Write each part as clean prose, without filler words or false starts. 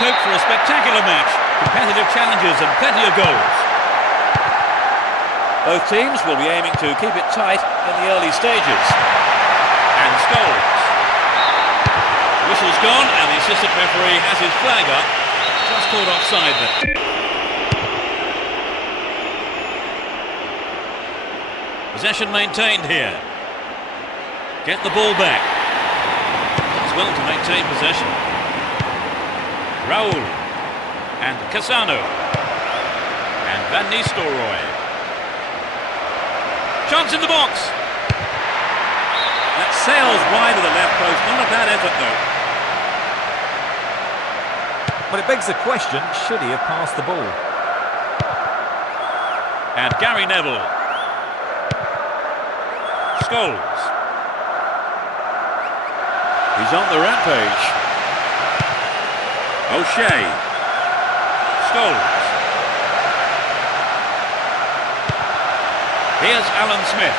hope for a spectacular match, competitive challenges and plenty of goals. Both teams will be aiming to keep it tight in the early stages. And Scholes. Whistle's gone and the assistant referee has his flag up. Just called offside there. Possession maintained here. Get the ball back. Does well to maintain possession. Raul and Cassano and Van Nistelrooy. Chance in the box. That sails wide of the left post. Not a bad effort though. But it begs the question, should he have passed the ball? And Gary Neville. Scholes. He's on the rampage. O'Shea. Scholes. Here's Alan Smith.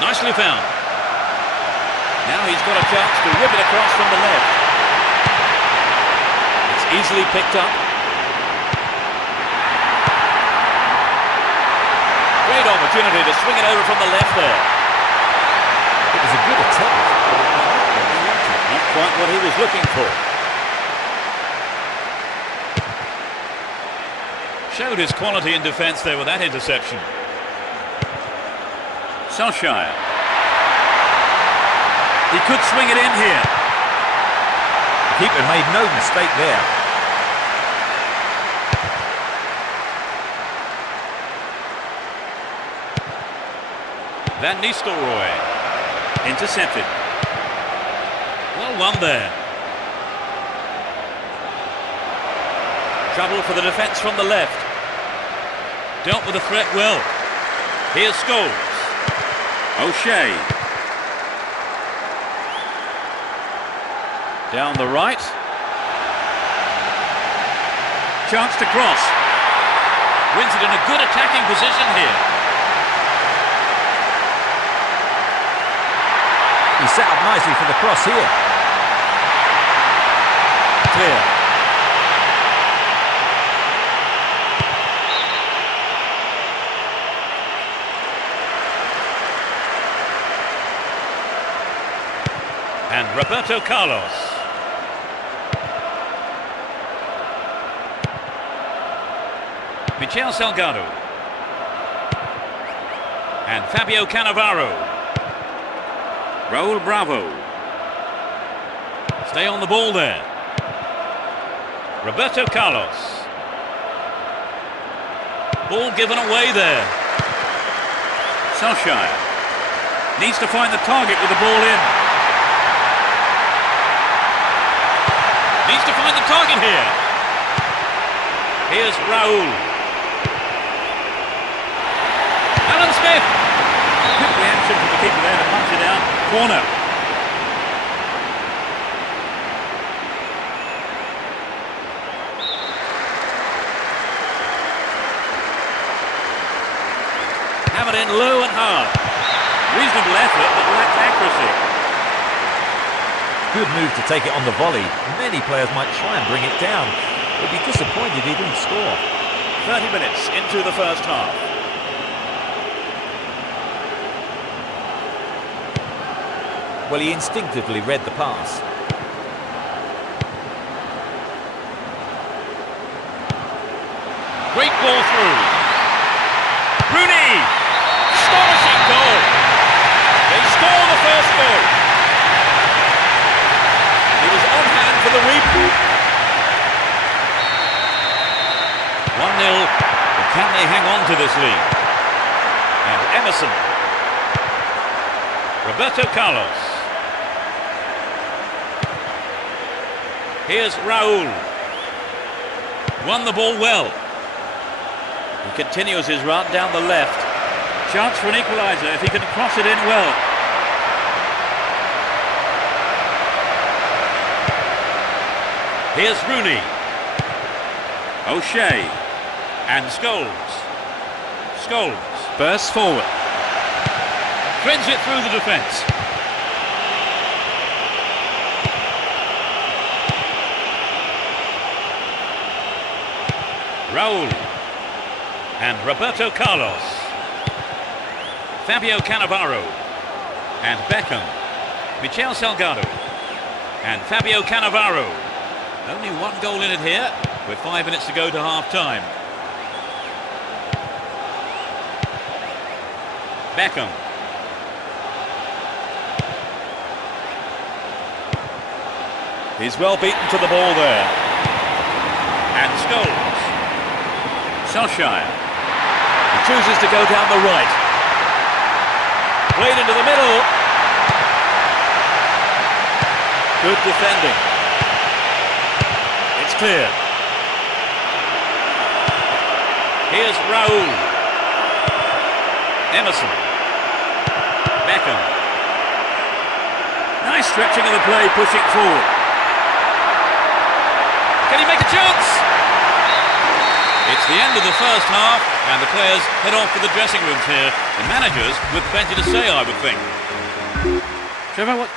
Nicely found. Now he's got a chance to whip it across from the left. It's easily picked up. Great opportunity to swing it over from the left there. It was a good attempt. Not quite what he was looking for. Showed his quality in defence there with that interception. Solskjaer. He could swing it in here. The keeper made no mistake there. Van Nistelrooy. Intercepted. Well won there. Trouble for the defence from the left. Dealt with the threat well. Here's Scholes. O'Shea. Down the right. Chance to cross. Wins it in a good attacking position here. He set up nicely for the cross here. Clear. And Roberto Carlos. Michel Salgado. And Fabio Cannavaro. Raul Bravo. Stay on the ball there. Roberto Carlos. Ball given away there. Solskjaer. Needs to find the target with the ball in. Needs to find the target here. Here's Raul. Alan Smith. Quick reaction from the keeper there to punch it out. Corner. Have it in low and hard. Reasonable effort, but lacked accuracy. Good move to take it on the volley. Many players might try and bring it down. They'd be disappointed he didn't score. 30 minutes into the first half. Well, he instinctively read the pass. Great ball through. Rooney! Astonishing goal! They score the first goal. He was on hand for the replay. 1-0, but can they hang on to this lead? And Emerson. Roberto Carlos. Here's Raul. Won the ball well. He continues his run down the left. Chance for an equaliser if he can cross it in well. Here's Rooney. O'Shea. And Scholes. Scholes bursts forward. Threads it through the defence. Raul. And Roberto Carlos. Fabio Cannavaro. And Beckham. Michel Salgado. And Fabio Cannavaro. Only one goal in it here, with 5 minutes to go to half-time. Beckham. He's well beaten to the ball there. And Scholes. Solskjaer. He chooses to go down the right. Played into the middle. Good defending. It's clear. Here's Raul. Emerson. Beckham. Nice stretching of the play, pushing forward. Can he make a chance? It's the end of the first half, and the players head off to the dressing rooms here. The managers with plenty to say, I would think. Trevor, what?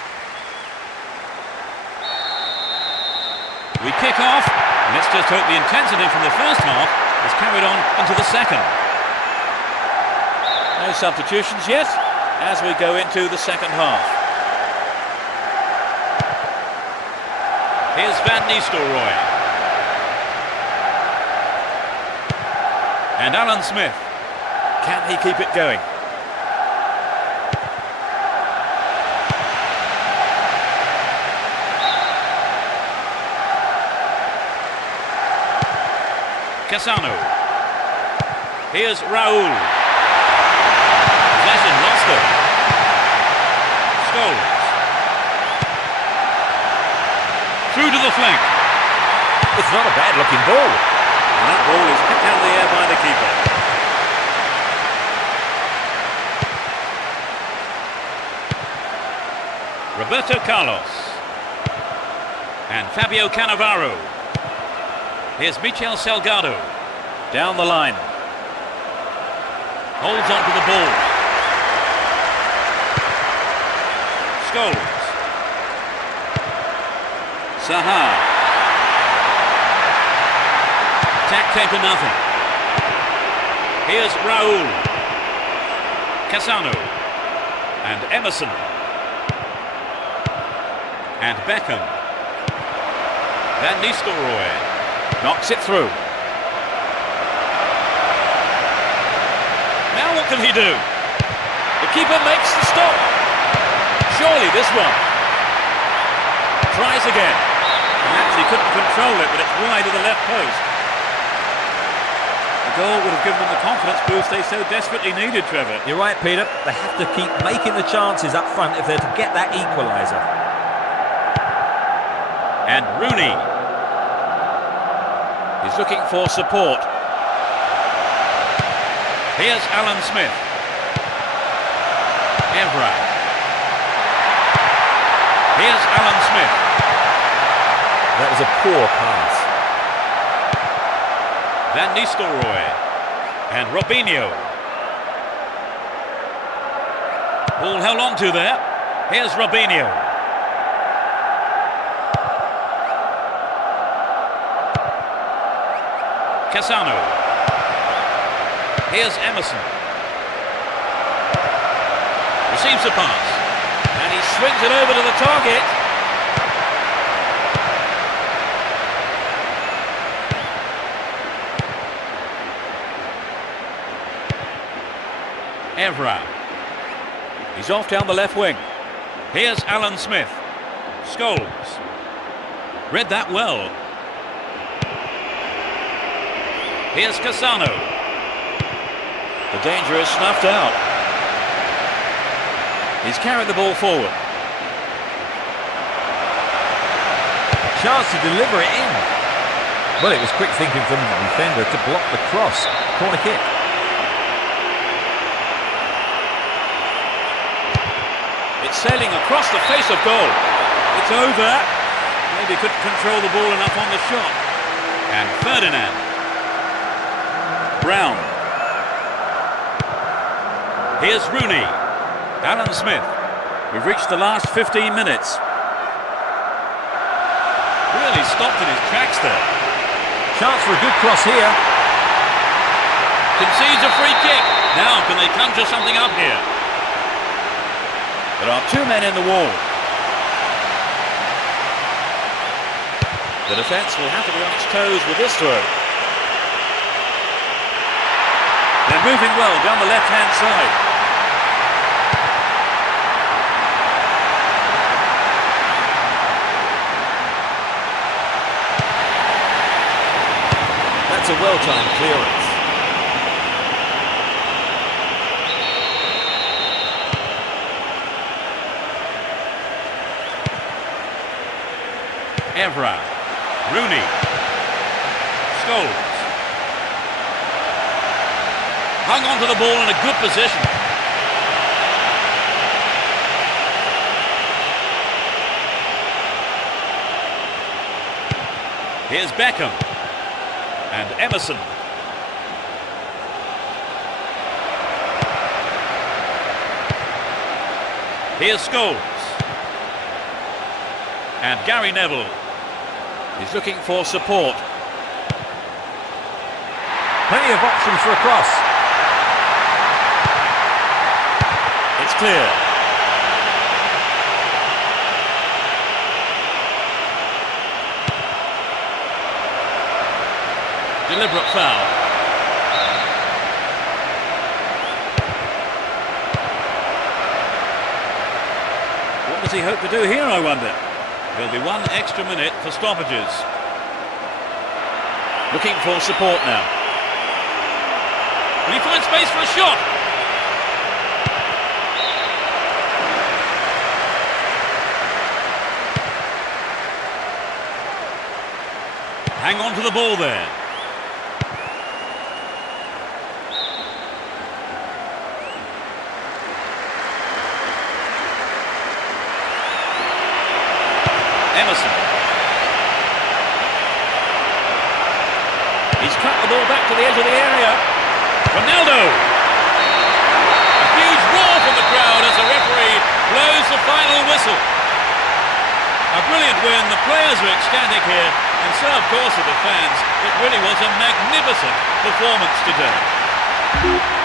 We kick off, and let's just hope the intensity from the first half is carried on into the second. No substitutions yet, as we go into the second half. Here's Van Nistelrooy. And Alan Smith. Can he keep it going? Cassano. Here's Raul. Possession lost it. Scholes. Through to the flank. It's not a bad looking ball. And that ball is kicked out of the air by the keeper. Roberto Carlos. And Fabio Cannavaro. Here's Michel Salgado. Down the line. Holds on to the ball. Scholes. Saha. Attack came to nothing. Here's Raul. Cassano. And Emerson. And Beckham. Van Nistelrooy. Knocks it through. Now what can he do? The keeper makes the stop. Surely this one. Tries again. Perhaps he couldn't control it, but it's wide of the left post. The goal would have given them the confidence boost they so desperately needed, Trevor. You're right, Peter. They have to keep making the chances up front if they're to get that equaliser. And Rooney. He's looking for support. Here's Alan Smith. Evra. Here's Alan Smith. That was a poor pass. Van Nistelrooy. And Robinho. Ball held on to there. Here's Robinho. Cassano. Here's Emerson. Receives the pass. And he swings it over to the target. Evra. He's off down the left wing. Here's Alan Smith. Scholes. Read that well. Here's Cassano. The danger is snuffed out. He's carried the ball forward. Chance to deliver it in. Well, it was quick thinking from the defender to block the cross. Corner kick. It's sailing across the face of goal. It's over. Maybe couldn't control the ball enough on the shot. And Ferdinand. Brown. Here's Rooney. Alan Smith. We've reached the last 15 minutes. Really stopped in his tracks there. Chance for a good cross here. concedes a free kick. Now can they conjure something up here? There are two men in the wall. The defence will have to be on its toes with this throw. They're moving well down the left-hand side. That's a well-timed clearance. Evra, Rooney, Scholes. Hung onto the ball in a good position. Here's Beckham and Emerson. Here's Scholes. And Gary Neville. He's looking for support. Plenty of options for a cross. It's clear. Deliberate foul. What does he hope to do here, I wonder? There'll be 1 extra minute for stoppages. Looking for support now. Will he find space for a shot? Hang on to the ball there. Emerson. He's cut the ball back to the edge of the area. Ronaldo. A huge roar from the crowd as the referee blows the final whistle. A brilliant win. The players are ecstatic here, and so of course are the fans. It really was a magnificent performance today.